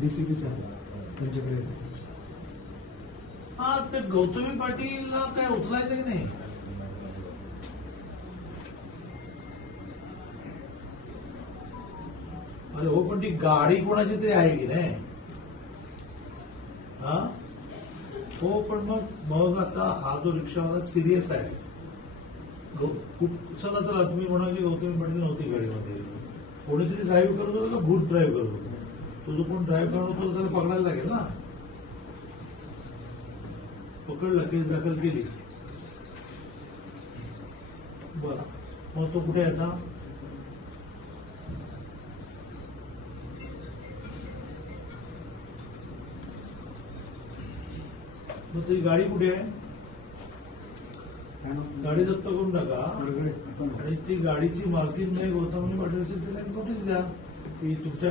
DCP साहेब त्यांच्याकडे हा ते गौतमी पाटीलला काय उचलायचं की नाही? अरे हो पण ती गाडी कोणाची तरी आहे की नाही? हा? हो पण मग मग आता हा जो रिक्षावाला सिरियस आहे. गौ- तर चला चला तुम्ही म्हणाल की गौतमी पाटील नव्हती गाडीमध्ये. कोणीतरी ड्राईव्ह करत होतं का भूत ड्राईव्ह करत होतं? तो जो कोण ड्राईव्ह करत होता त्याला पकडायला लागेल ना. पकडला केस दाखल केली. बरं. मग तो कुठे आता? मग ती गाडी कुठे आहे? गाडी जप्त करून टाका. आणि ती गाडीची मालकीन नाही गौतमी पाटील असेल त्याला नोटीस द्या. की तुमच्या